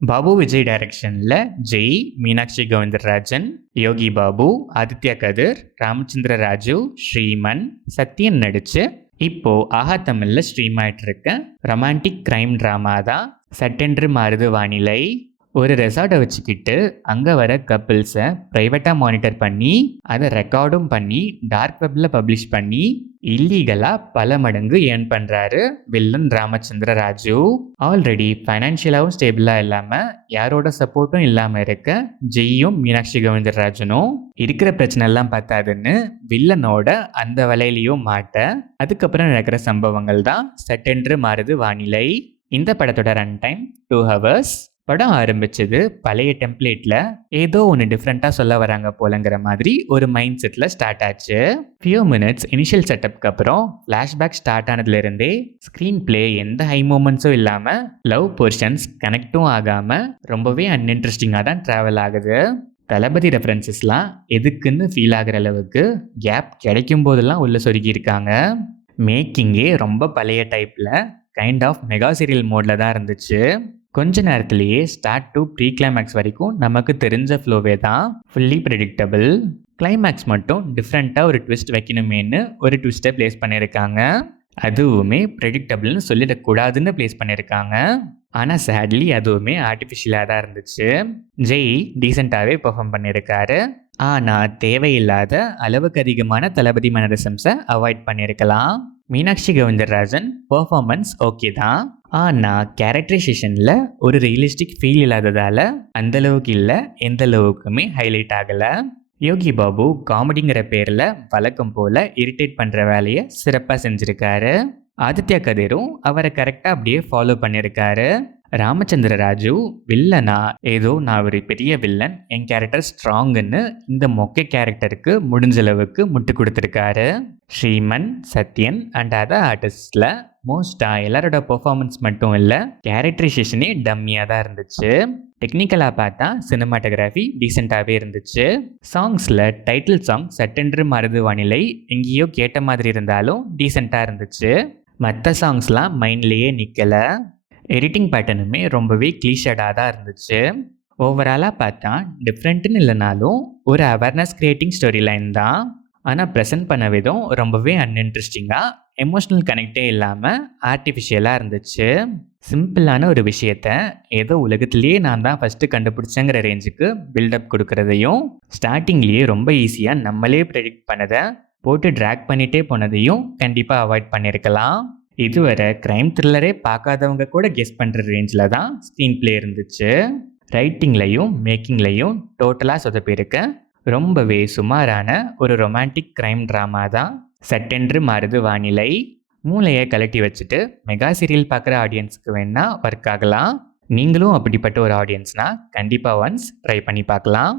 பாபு விஜய் டைரக்ஷன்ல ஜெய், மீனாட்சி கவுந்தரராஜன், யோகி பாபு, ஆதித்யா கதிர், ராமச்சந்திர ராஜு, ஸ்ரீமன், சத்யன் நடிச்சு இப்போ ஆஹா தமிழ்ல ஸ்ட்ரீம் ஆயிட்டு இருக்க ரொமான்டிக் கிரைம் டிராமா தான் சட்டென்று மாறுது வானிலை. ஒரு ரெசார்ட்டை வச்சுக்கிட்டு அங்கே வர கப்பிள்ஸை ப்ரைவேட்டாக மானிட்டர் பண்ணி அதை ரெக்கார்டும் பண்ணி டார்க் வெப்பில் பப்ளிஷ் பண்ணி இல்லீகலாக பல மடங்கு ஏர்ன் பண்ணுறாரு வில்லன் ராமச்சந்திர ராஜு. ஆல்ரெடி ஃபைனான்ஷியலாகவும் ஸ்டேபிளாக இல்லாமல் யாரோட சப்போர்ட்டும் இல்லாமல் இருக்க ஜெய்யும் மீனாட்சி கவுந்தரராஜனும் இருக்கிற பிரச்சனை எல்லாம் பார்த்தாதுன்னு வில்லனோட அந்த வலையிலையும் மாட்ட அதுக்கப்புறம் நடக்கிற சம்பவங்கள் தான் சட்டென்று மாறுது வானிலை. இந்த படத்தோட ரன் டைம் 2 hours. படம் ஆரம்பிச்சது பழைய டெம்ப்ளேட்ல ஏதோ ஒன்று டிஃப்ரெண்ட்டாக சொல்ல வராங்க போலங்கிற மாதிரி ஒரு மைண்ட் செட்டில் ஸ்டார்ட் ஆச்சு. ஃபியூ மினிட்ஸ் இனிஷியல் செட்டப்க்கு அப்புறம் ஃப்ளாஷ்பேக் ஸ்டார்ட் ஆனதுலேருந்தே ஸ்க்ரீன் பிளே எந்த ஹை மூமெண்ட்ஸும் இல்லாமல் லவ் போர்ஷன்ஸ் கனெக்டும் ஆகாமல் ரொம்பவே அன்இன்ட்ரெஸ்டிங்காக தான் ட்ராவல் ஆகுது. தளபதி ரெஃபரன்சஸ்லாம் எதுக்குன்னு ஃபீல் ஆகிற அளவுக்கு கேப் கிடைக்கும் போதெல்லாம் உள்ள சொருகியிருக்காங்க. மேக்கிங்கே ரொம்ப பழைய டைப்பில் கைண்ட் ஆஃப் மெகா சீரியல் மோடில் தான் இருந்துச்சு. கொஞ்ச நேரத்திலேயே ஸ்டார்ட் டு ப்ரீ கிளைமேக்ஸ் வரைக்கும் நமக்கு தெரிஞ்ச ஃப்ளோவே தான் ஃபுல்லி ப்ரெடிக்டபிள். கிளைமேக்ஸ் மட்டும் டிஃப்ரெண்ட்டாக ஒரு ட்விஸ்ட் வைக்கணுமேனு ஒரு ட்விஸ்ட்டை ப்ளேஸ் பண்ணியிருக்காங்க. அதுவுமே ப்ரெடிக்டபிள்னு சொல்லிடக்கூடாதுன்னு ப்ளேஸ் பண்ணியிருக்காங்க. ஆனால் சேட்லி அதுவுமே ஆர்டிஃபிஷியலாக தான் இருந்துச்சு. ஜெய் டீசெண்டாகவே பெர்ஃபார்ம் பண்ணியிருக்காரு. ஆனால் தேவையில்லாத அளவுக்கு அதிகமான தளபதி மனரசம்ஸை அவாய்ட் பண்ணியிருக்கலாம். மீனாட்சி கவுந்தரராஜன் பெர்ஃபார்மன்ஸ் ஓகே தான், ஆனால் கேரக்டரைசேஷனில் ஒரு ரியலிஸ்டிக் ஃபீல் இல்லாததால் அந்தளவுக்கு இல்லை, எந்த அளவுக்குமே ஹைலைட் ஆகலை. யோகி பாபு காமெடிங்கிற பேரில் வழக்கம் போல் இரிட்டேட் பண்ணுற வேலையை சிறப்பாக செஞ்சுருக்காரு. ஆதித்யா கதிரும் அவரை கரெக்டாக அப்படியே ஃபாலோ பண்ணியிருக்காரு. ராமச்சந்திர ராஜு வில்லனா ஏதோ நான் ஒரு பெரிய வில்லன், என் கேரக்டர் ஸ்ட்ராங்குன்னு இந்த மொக்கை கேரக்டருக்கு முடிஞ்ச அளவுக்கு முட்டு கொடுத்துருக்காரு. ஸ்ரீமன், சத்யன் அண்ட் அதர் ஆர்டிஸ்டில் மோஸ்ட்டாக எல்லாரோட பெர்ஃபார்மன்ஸ் மட்டும் இல்லை, கேரக்டரைசேஷனே டம்மியாக தான் இருந்துச்சு. டெக்னிக்கலாக பார்த்தா சினிமாட்டோகிராஃபி டீசெண்டாகவே இருந்துச்சு. சாங்ஸில் டைட்டில் சாங் சட்டென்று மாறுது வானிலை எங்கேயோ கேட்ட மாதிரி இருந்தாலும் டீசெண்டாக இருந்துச்சு. மற்ற சாங்ஸ்லாம் மைண்ட்லேயே நிற்கலை. எடிட்டிங் பேட்டர்னுமே ரொம்பவே கிளீஷடாக தான் இருந்துச்சு. ஓவராலாக பார்த்தா டிஃப்ரெண்ட்டுன்னு இல்லைனாலும் ஒரு அவேர்னஸ் கிரியேட்டிங் ஸ்டோரி லைன் தான். ஆனால் ப்ரெசென்ட் பண்ண விதம் ரொம்பவே அன்இன்ட்ரெஸ்டிங்காக, எமோஷ்னல் கனெக்டே இல்லாமல் ஆர்டிஃபிஷியலாக இருந்துச்சு. சிம்பிளான ஒரு விஷயத்த ஏதோ உலகத்திலேயே நான் தான் ஃபஸ்ட்டு கண்டுபிடிச்சேங்கிற ரேஞ்சுக்கு பில்டப் கொடுக்குறதையும், ஸ்டார்டிங்லேயே ரொம்ப ஈஸியாக நம்மளே ப்ரெடிக்ட் பண்ணதை போட்டு ட்ராக் பண்ணிகிட்டே போனதையும் கண்டிப்பாக அவாய்ட் பண்ணியிருக்கலாம். இதுவரை க்ரைம் த்ரில்லரே பார்க்காதவங்க கூட கெஸ் பண்ணுற ரேஞ்சில் தான் ஸ்க்ரீன் பிளே இருந்துச்சு. ரைட்டிங்லையும் மேக்கிங்லையும் டோட்டலாக சொதப்பியிருக்க ரொம்பவே சுமாரான ஒரு ரொமான்டிக் க்ரைம் ட்ராமா தான் சட்டென்று மாறுது வானிலை. மூளையை கலட்டி வச்சுட்டு மெகா சீரியல் பார்க்குற ஆடியன்ஸுக்கு வேணால் ஒர்க் ஆகலாம். நீங்களும் அப்படிப்பட்ட ஒரு ஆடியன்ஸ்னால் கண்டிப்பாக ஒன்ஸ் ட்ரை பண்ணி பார்க்கலாம்.